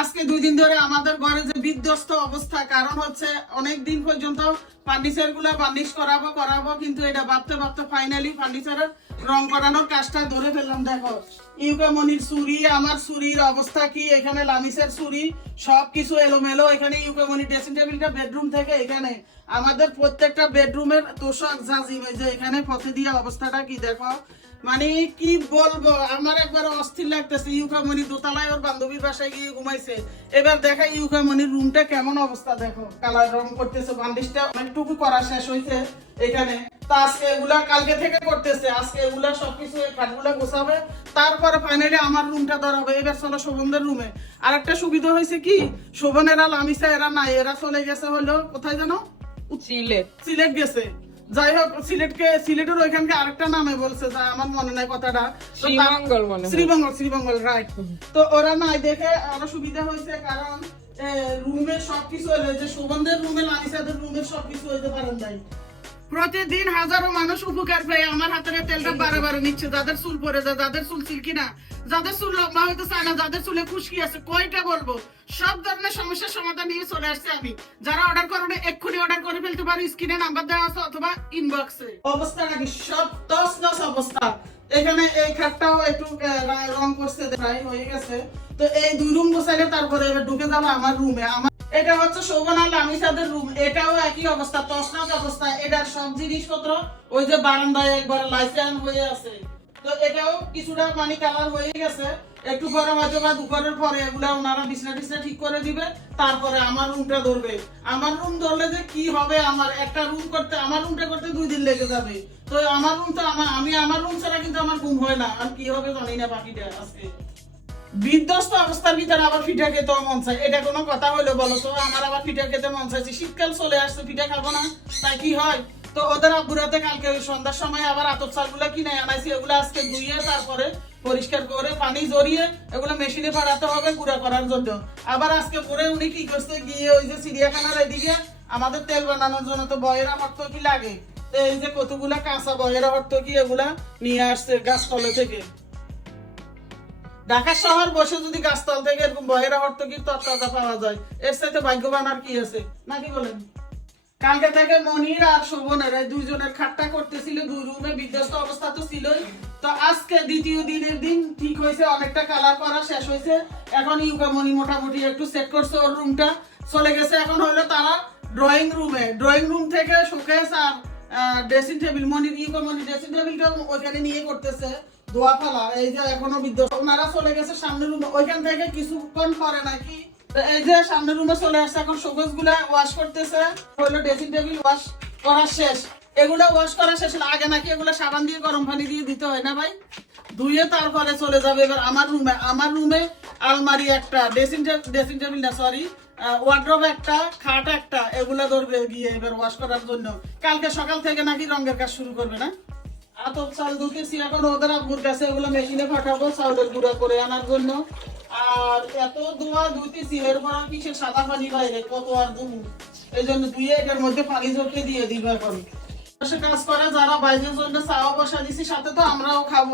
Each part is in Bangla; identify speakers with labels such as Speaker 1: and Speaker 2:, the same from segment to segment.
Speaker 1: আজকে দুই দিন ধরে আমাদের ঘরে যে বিধ্বস্ত অবস্থা, কারণ হচ্ছে অনেক দিন পর্যন্ত ফার্নিচারগুলো বার্নিশ করাবো করাবো, কিন্তু এটা ভাবতে ভাবতে ফাইনালি ফার্নিচারের রং করানোর কাজটা ধরে ফেললাম। দেখো, ইউকামনির চুরি, আমার চুরির অবস্থা কি? এখানে লামিসের চুরি, সবকিছু এলোমেলো। এখানে ইউকামনি ড্রেসিং টেবিলটা বেডরুম থেকে এখানে। আমাদের প্রত্যেকটা বেডরুমের তোষক জাজিম এই যে এখানে পথে দিয়ে অবস্থাটা কি? দেখো মানে কি বলব আমার একবার অস্থির লাগতেছে। ইউকামনি দোতলায় ওর বান্ধবীর বাসায় গিয়ে ঘুমাইছে। এবার দেখা ইউকামনির রুমটা কেমন অবস্থা দেখো। কালার রং করতেছে বান্ডিশটা অনেকটুকু করা শেষ হয়েছে এখানে। তা আজকে এগুলা কালকে থেকে করতেছে আজকে এগুলা সবকিছু খাটগুলা গোছাবে তারপরে ফাইনালি আমার রুমটা ধরাবে। এবার চলো শোভনদের রুমে। আর একটা সুবিধা হয়েছে কি শোভনেরা লামিসা এরা নাই এরা চলে গেছে হলো কোথায় জানো?
Speaker 2: সিলেট।
Speaker 1: সিলেট গেছে। যাই হোক সিলেটকে সিলেটের ওইখানকে আরেকটা নামে বলছে যা আমার মনে নাই কথাটা।
Speaker 2: শ্রীমঙ্গল মনে
Speaker 1: শ্রীমঙ্গল শ্রীমঙ্গল রাইট তো ওরা নাই দেখে আরও সুবিধা হয়েছে কারণ রুমের সবকিছু হলো যে সুগন্ধের রুমে লামিসাদের রুমের সবকিছু হইতে পারেন নাই প্রতিদিন হাজারো মানুষ উপকার পেয়ে আমার হাতের তেলটা বারে বারে নিচ্ছে। যাদের চুল পরে যায়, যাদের চুল সিল্কি না, যাদের চুল লম্বা হইতে চায় না, যাদের চুলে খুশকি আছে কয়টা বলব? সব ধরনের সমস্যার সমাধান নিয়ে চলে আসছে আমি। যারা অর্ডার করবে এক্ষুনি অর্ডার করে ফেলতে পারো। স্ক্রিনে নাম্বার দেওয়া আছে অথবা ইনবক্সে অবস্থা নাকি সব দশ দশ অবস্থা। এখানে এই খাটটাও একটু রং করছে, প্রায় হয়ে গেছে। তো এই দুই রুম বসাইলে তারপরে এবার ঢুকে যাব আমার রুমে আমার এটা হচ্ছে শোভনা লামিসাদের রুম এটাও একই অবস্থা তসনাক অবস্থা। এটার সব জিনিসপত্র ওই যে বারান্দায় একবার লাইসেন্স হয়ে আছে। তো এটাও কিছুটা পানি কালার হয়ে গেছে। একটু পরে হয়তো বা দুপুরের পরে এগুলা ওনারা বিছনা টিছনা ঠিক করে দিবে, তারপরে আমার রুমটা ধরবে। আমার রুম ধরলে যে কি হবে আমার, একটা রুম করতে, আমার রুমটা করতে দুই দিন লেগে যাবে। তো আমার রুম তো আমার, আমি আমার রুম ছাড়া কিন্তু আমার ঘুম হয় না। আর কি হবে জানি না বাকিটা আজকে। বিধ্বস্ত অবস্থার ভিতরে আবার পিঠা খেতে মন চায়। এটা কোনো কথা হলো বলো তো? আমার আবার পিঠা খেতে মন চাইছে শীতকাল চলে আসছে, পিঠা খাব না। তাই কি হয়? তো ওদের আব্বুরাতে কালকে ওই সন্ধ্যার সময় আবার আতপ চালগুলা কিনে আনাইছি। এগুলো আজকে ধুইয়ে তারপরে পরিষ্কার করে পানি জড়িয়ে এগুলো মেশিনে পাঠাতে হবে গুঁড়া করার জন্য। আবার আজকে পরে উনি কি করছে? গিয়ে ওই যে চিড়িয়াখানার এদিকে আমাদের তেল বানানোর জন্য তো বয়েরা হরতো কি লাগে? এই যে কতগুলা কাঁচা বয়েরা হরতো কি এগুলা নিয়ে আসছে গাছতলা থেকে। ঢাকা শহর বসে যদি গাছতল থেকে এরকম পাওয়া যায়, এর সাথে ভাগ্যবান আর কি আছে? নাকি বলেন? কালকে থেকে মনির আর শোভনের দুইজনের খাট্টা করতেছিল, দুই রুমে বিধ্বস্ত অবস্থা তো ছিলই। তো আজকে দ্বিতীয় দিনের দিন ঠিক হয়েছে, অনেকটা কালার করা শেষ হয়েছে। এখন ইউকা মনি মোটামুটি একটু সেট করছে ওর রুমটা চলে গেছে এখন হলো তারা ড্রয়িং রুমে ড্রয়িং রুম থেকে শোকেস আর ড্রেসিং টেবিল মনির ইউকা মনি ড্রেসিং টেবিলটা ওইখানে নিয়ে করতেছে। দোয়া ফালা এই যে এখনও ওনারা চলে গেছে ওইখান থেকে কিছুক্ষণ পরে নাকি, এই যে রুমে চলে আসছে, এখনগুলা ওয়াশ করতেছে। ড্রেসিং টেবিল ওয়াশ করা শেষ। এগুলো ওয়াশ করা শেষ আগে নাকি এগুলো সাবান দিয়ে, গরম পানি দিয়ে দিতে হয় না ভাই? ধুয়ে তারপরে চলে যাবে এবার আমার রুমে আমার রুমে আলমারি একটা ড্রেসিং ড্রেসিং টেবিল না সরি ওয়ার্ড্রোব একটা, খাট একটা, এগুলো ধরবে গিয়ে এবার ওয়াশ করার জন্য। কালকে সকাল থেকে নাকি রঙের কাজ শুরু করবে না? আতপ চাল এখন ওদের আব্বুর কাছে ওগুলো মেশিনে চাউলের গুঁড়া করে আনার জন্য। আর এত এরপর আর কিসের সাদা পানি বাইরে কত আর এই জন্য এটার মধ্যে পানি দিয়ে দিব এখন। কাজ করে, যারা বাইরের জন্য চাওয়া বসা দিছি, সাথে তো আমরাও খাব।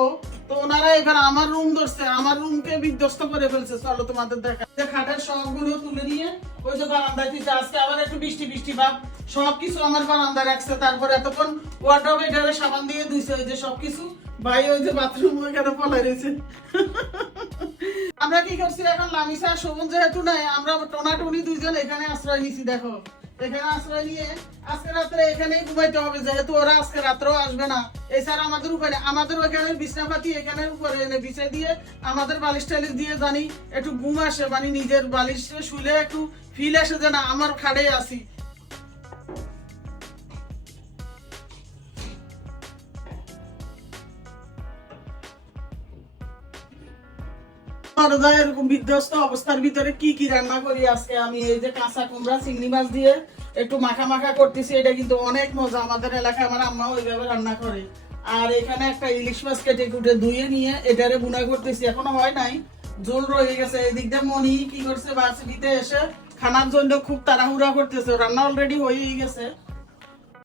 Speaker 1: তো ওনারা এবার আমার রুম ধরছে, আমার রুমকে বিধ্বস্ত করে ফেলছে। চলো তোমাদের দেখা। খাটের সবগুলো তুলে নিয়ে, ওই যে বারান্দায় আজকে আবার একটু বৃষ্টি বৃষ্টি ভাব। সবকিছু আমার বারান্দায় রাখছে, তারপর এতক্ষণ ওয়াটার এটারে সাবান দিয়ে ধুইছে, ওই যে সবকিছু। ভাই, ওই যে বাথরুম ওইখানে পলাই রয়েছে। আমরা কি করছি এখন? লামিসা শোভন যেহেতু নাই, আমরা টোনাটুনি দুইজন এখানে আশ্রয় নিছি দেখো। এখানে আশ্রয় নিয়ে আজকে রাত্রে এখানেই ঘুমাইতে হবে, যেহেতু ওরা আজকে রাত্রেও আসবে না। এছাড়া আমাদের উপরে আমাদের ওইখানে বিছনাপাতি এখানে উপরে এনে বিছে দিয়ে আমাদের বালিশ টালিশ দিয়ে জানি একটু ঘুম আসে মানে নিজের বালিশে শুলে একটু ফিল আসে যে না, আমার খাড়ে আসি এরকম বিধ্বস্ত অবস্থার ভিতরে কি কি রান্না করি আজকে? আমি এই যে কাঁচা কুমড়া, চিংড়ি মাছ দিয়ে একটু মাখা মাখা করতেছি, এটা কিন্তু অনেক মজা। আমাদের এলাকায় আমার আম্মা ওইভাবে রান্না করে। আর এখানে একটা ইলিশ মাছ কেটে কুটে ধুয়ে নিয়ে এটারে বুনা করতেছি। এখনও হয় নাই জোল রয়ে গেছে। এই দিক দিয়ে মনি কি করছে বাসিতে এসে খানার জন্য খুব তাড়াহুড়া করতেছে। রান্না অলরেডি হয়েই গেছে।